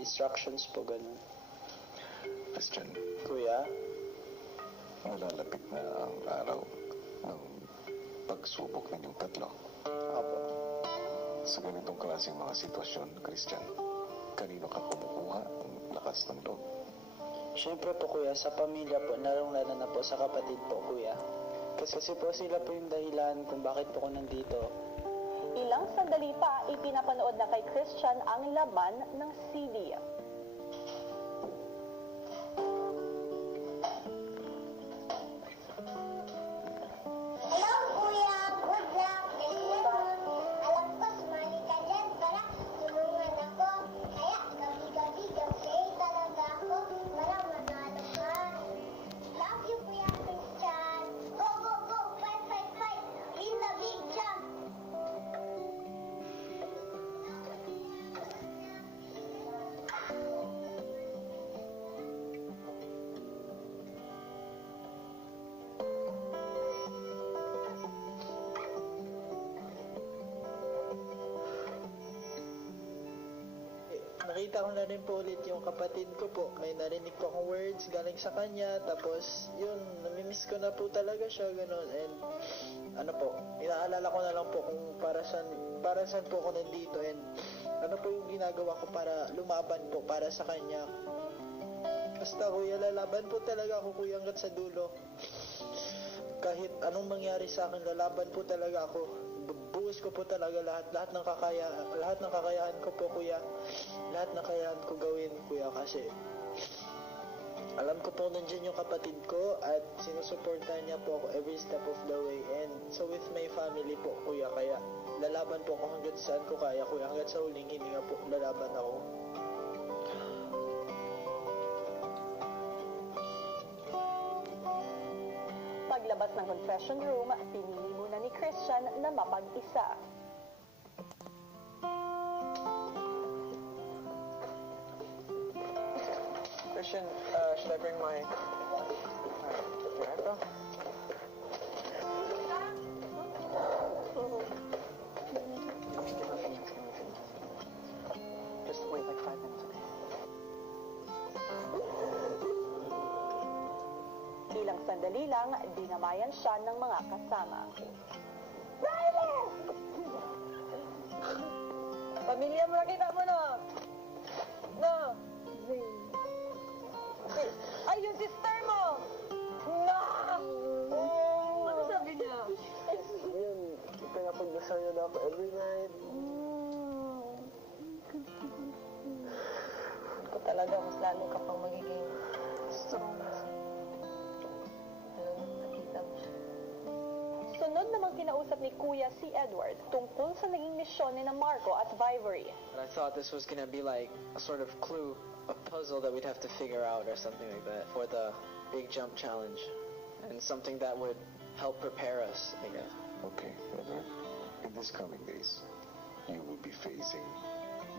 instructions po, ganun. Christian, Kuya? malalapit na ang araw ng pagsubok ninyong tatlo. Apo. Sa ganitong klaseng mga sitwasyon, Christian, kanino ka kumukuha ng lakas ng loob? Siyempre po, Kuya, sa pamilya po, lalong-lalo na po sa kapatid po, Kuya. Kasi po sila po yung dahilan kung bakit po ako nandito. Ilang sandali pa, ipinapanood na kay Christian ang laman ng CD. Hello, Kuya. Good luck. Alam ko, sumali ka dyan para tulungan ako. Kaya, gabi-gabi, gabi talaga ako para manalo ka. Love you, Kuya Christian. Go, go, go. Fight, fight, fight. Win the big jump. Nakita ko na rin po ulit yung kapatid ko po. May narinig po akong words galing sa kanya. Tapos, yun, namimiss ko na po talaga siya, ganun. And, ano po, inaalala ko na lang po kung para saan po ako nandito. And, ano po yung ginagawa ko para lumaban po para sa kanya. Basta, kuya, lalaban po talaga ako, kuya, hanggat sa dulo. Kahit anong mangyari sa akin, lalaban po talaga ako. Buhos ko po talaga lahat ng kakayahan ko po, kuya. Lahat ng kakayahan ko gawin, kuya, kasi alam ko po nandiyan yung kapatid ko at sinusuportahan niya po ako every step of the way. And so with my family po, kuya, kaya lalaban po ako hanggat saan ko kaya, kuya. Hanggat sa huling hininga po, lalaban ako. Paglabas ng confession room, pinili muna ni Christian na mapag-isa. Christian, should I bring my bro? Just wait like 5 minutes, okay? Ilang sandali lang, dinamayan siya ng mga kasama. Pamilya mo, nakita mo na. No. Ay, yung sister mo. No. Ano sabi niya? Yun, pinapagdasal niya na ako every night. Ako talaga, mas lalo ka pang magiging strong. Nakita mo siya. Sunod namang kinausap ni Kuya si Edward tungkol sa naging misyon ni na Marco at Vivory. And I thought this was gonna be like a sort of clue, a puzzle that we'd have to figure out or something like that for the big jump challenge. And something that would help prepare us, I guess. Okay, Edward. In these coming days, you will be facing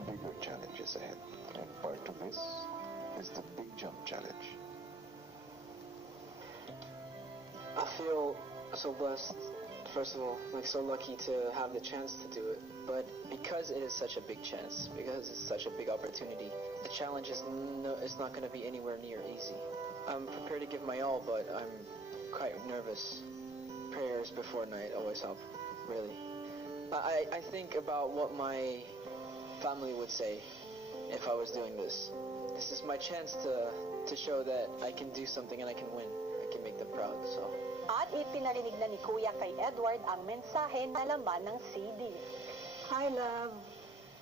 bigger challenges ahead. And part of this is the Big Jump Challenge. I feel so blessed, first of all, like so lucky to have the chance to do it. But because it is such a big chance, because it's such a big opportunity, the challenge is not going to be anywhere near easy. I'm prepared to give my all, but I'm quite nervous. Prayers before night always help, really. I think about what my family would say if I was doing this. This is my chance to show that I can do something and I can win. I can make them proud, so. At ipinarinig na ni Kuya kay Edward ang mensahe na laman ng CD. Hi, love.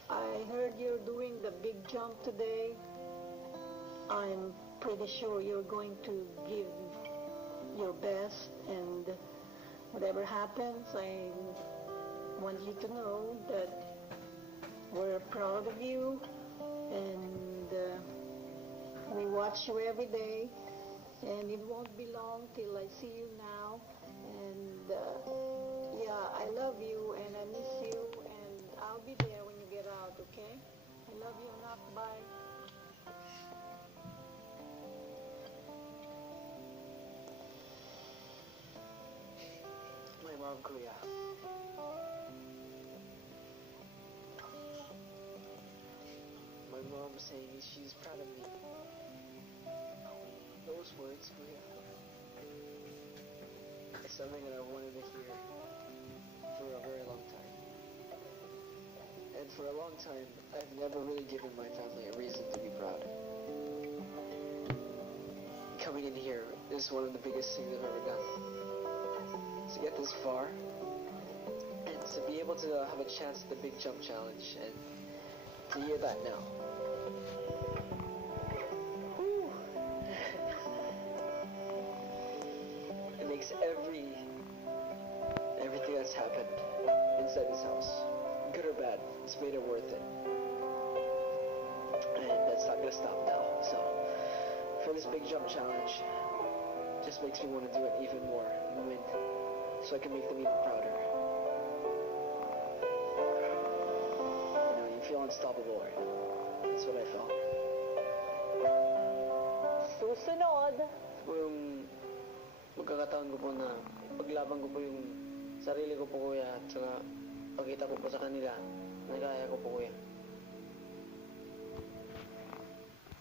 I heard you're doing the big jump today. I'm pretty sure you're going to give your best, and whatever happens, I want you to know that we're proud of you, and we watch you every day, and it won't be long till I see you now, and yeah, I love you, and I miss you, and I'll be there when you get out, okay? I love you enough. Bye. My mom, Kuya. my mom saying she's proud of me. Those words, Kuya, is something that I wanted to hear for a very long time. And for a long time, I've never really given my family a reason to be proud. Coming in here is one of the biggest things I've ever done. To get this far, and to be able to have a chance at the Big Jump Challenge, and to hear that now. Whew. It makes everything that's happened inside this house, good or bad, it's made it worth it. And that's not gonna stop now. So for this Big Jump Challenge, just makes me want to do it even more and win, so I can make them even prouder. You know, you feel unstoppable right now. That's what I felt. Susunod, Po yung magkakataon ko po na paglaban ko po yung sarili ko po, Kuya, at saka pagkita ko po sa kanila na kaya ko po, Kuya.